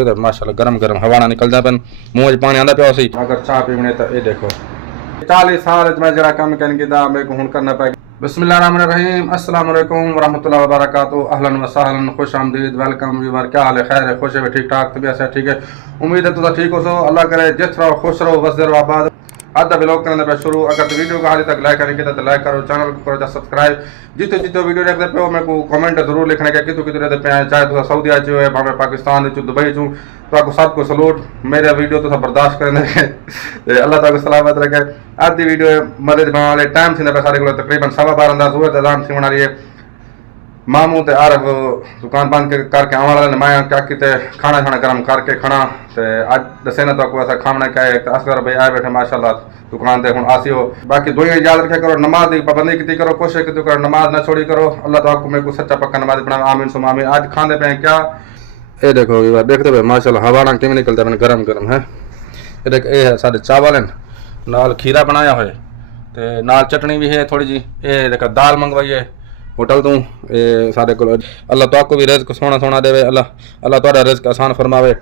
देखते माशाल्लाह गरम गरम हवाना निकलदा पन मूंह च पानी आंदा पिया सी अगर चाह पीवने तो ये देखो 40 साल मैं जरा कम करन कीता मेरे को हुन करना पै बिस्मिल्लाहिर्रहमानिर्रहीम अस्सलाम वालेकुम वरहमतुल्लाहि वबरकातुहू अहलन व सहलन खुश आमदीद वेलकम व्यूअर क्या हाल है खैर है खुश है ठीक ठाक तबीयत से ठीक है उम्मीद है तुम ठीक हो सो अल्लाह करे जिस रहो खुश रहो बस रहो आबाद आधा व्लॉग करने पे शुरू अगर तो वीडियो को हाल तक लाइक करेंगे तो लाइक करो चैनल को करो सब्सक्राइब जितो जितो वीडियो देखते पे मेरे को कमेंट जरूर लिखने के कितो कितो रहते पे चाहे तो सऊदी आए हो भावे पाकिस्तान चो दुबई चो तो आपको सबको सलूट मेरे वीडियो तो बर्दाश्त करने के अल्लाह ताला सलामत रखे आधी वीडियो मदद बनाने वाले टाइम थी पे सारे को तकरीबन 12:15 दा ज़ोर अज़ान थी बना रही है मामू ते आरफ दुकान बंद करके आने वाला मैं क्या किते खाना खाना गर्म करके खाना ते आज दसे ना तो आपको ऐसा खाना का असगर भाई आए बैठे माशाल्लाह दुकान ते हुन आसी हो बाकी दुआ याद रखे करो नमाज की पाबंदी की करो कोशिश की करो नमाज ना छोड़ी करो अल्लाह ताला को मेरे को सच्चा पक्का नमाज बना आमीन सुम आमीन आज खाने पे क्या ये देखो ये देखते पे माशाल्लाह हवाड़ा किवें निकलदा है गरम गरम है ये देख ये है सारे चावल हैं नाल खीरा बनाया हुआ ते नाल चटनी भी है थोड़ी जी ये देख दाल मंगवाई है होटल तू ये सारे को अल्लाह तो आपको भी रिज़्क सोना सोना देवे अल्लाह तुम्हारा रिज़्क आसान फरमावे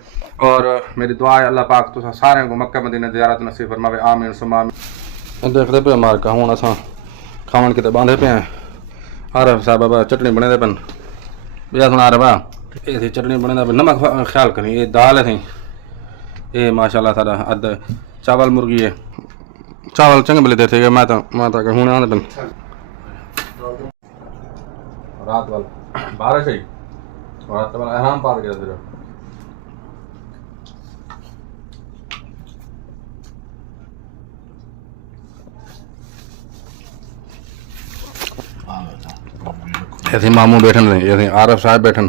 और मेरी दुआ है अल्लाह पाक तुसा सारे को मक्का मदीना ज़ियारत नसीब फरमावे आमीन सुम आमीन देखते पे मार का हुन असां खावन किते बांधे पे हैं आरफ साहब बाबा चटनी बने दे पन बिया सुना रहा ये थी चटनी बने दे नमक ख्याल करी ये दाल है थी ये माशाल्लाह सारा अद चावल मुर्गी है चावल चंगे भले देते मैं तो हुन आने पन रात वाला बारिश ही रात वाला अहम पार गया फिर ऐसे मामू बैठन ऐसे आरफ साहब बैठन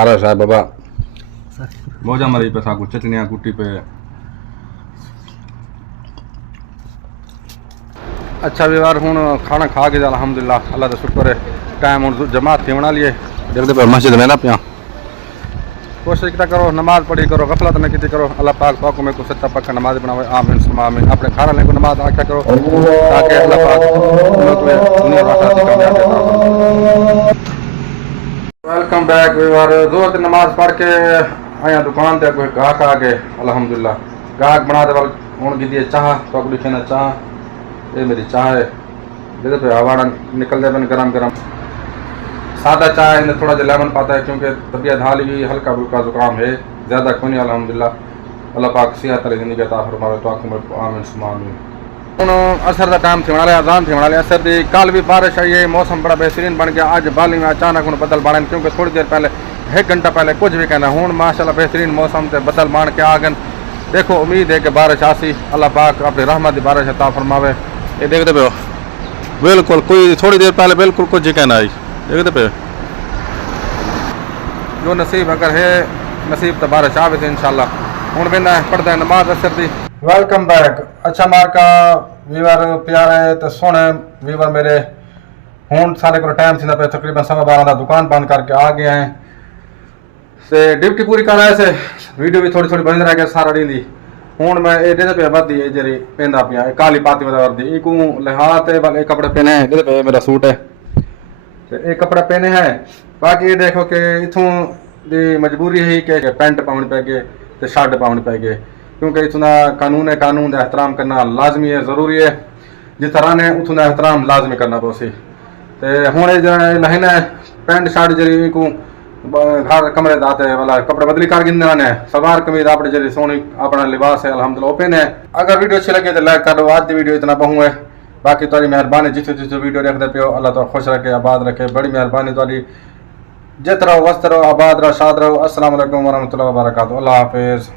आरफ साहब बाबा मौजा मरी पे साकू चटनियाँ कुट्टी पे अच्छा व्यवहार हूँ खाना खा के अल्हम्दुलिल्लाह अल्लाह का शुक्र है टाइम हूँ जमात थी बना लिए देखते पे मस्जिद में ना पिया कोशिश किया करो नमाज पढ़ी करो गफलत न की करो अल्लाह पाक तो मेरे को सच्चा पक्का नमाज बनावे आमीन सुम आमीन अपने घर वाले को नमाज आख्या करो ताकि अल्लाह पाक दुनिया आखिरत की कामयाबी अता फरमावे वेलकम बैक व्यूअर जोर से नमाज पढ़ के आया दुकान ते कोई गाहक आ गए अल्हम्दुलिल्लाह गाहक बना दे हूँ गी चाह तो लिखे ना चाह ये मेरी चाह है देखते पे हवाड़ा निकल दे गरम गरम सादा चाय ने थोड़ा जहा लेमन पाता है क्योंकि तबीयत हाल भी हल्का फुल्का जुकाम है ज़्यादा कोई नहीं अल्हम्दुलिल्लाह अल्लाह पाक सेहत वाली ज़िंदगी अता फरमावे तो आमीन सुम आमीन हुण असर का टाइम थी वाले अजान थी वाले असर की कल भी बारिश आई है मौसम बड़ा बेहतरीन बन गया अज बाली में अचानक हूँ बदल बने क्योंकि थोड़ी देर पहले 1 घंटा पहले कुछ भी कहना हूँ माशाल्लाह बेहतरीन मौसम से बदल बन के आ गए देखो उम्मीद है कि बारिश आसी अल्लाह पाक अपनी रहमत की बारिश अता फरमावे ये देखते पे बिल्कुल कोई थोड़ी देर पहले बिल्कुल कुछ ही कहना आई देखते पे जो नसीब अगर है नसीब तो बारिश आवे थे इंशाल्लाह हूँ बिना पढ़ता है नमाज असर दी वेलकम बैक अच्छा मार्का वीवर प्यारे तो सोने वीवर मेरे हूँ सारे को टाइम थी पे तकरीबन 12:15 का दुकान बंद करके आ गए हैं से ड्यूटी पूरी करना है से वीडियो भी थोड़ी थोड़ी बनी रह गया सारा डी हूँ मैं ये पे वर्दी है जी पेंदा पिया काली पाती वाला वर्दी एक लिहाज वाले कपड़े पहने हैं पे मेरा सूट है एक कपड़ा पहने हैं बाकी ये देखो कि इथों दी मजबूरी है कि पेंट पाउनी पै गए तो शर्ट पाउनी पै गए क्योंकि इथों का कानून है कानून का एहतराम करना लाजमी है ज़रूरी है जिस तरह ने उथों का एहतराम लाजमी करना पोसी तो हूँ लहना पेंट शर्ट जी को घर कमरे दाते वाला कपड़े बदली कर गिनने ने सलवार कमीज अपने जी सोनी अपना लिबास है अल्हम्दुलिल्लाह ओपन है अगर वीडियो अच्छी लगे तो लाइक कर दो आज की वीडियो इतना बहु है बाकी तुरी मेहरबानी जितो जितो वीडियो देखते पे हो अल्लाह तो खुश रखे आबाद रखे बड़ी मेहरबानी तुरी जित रहो वस्त रहो आबाद रहो शाद रहो अस्सलाम वालेकुम वरहमतुल्लाहि वबरकातुहू अल्लाह हाफिज़।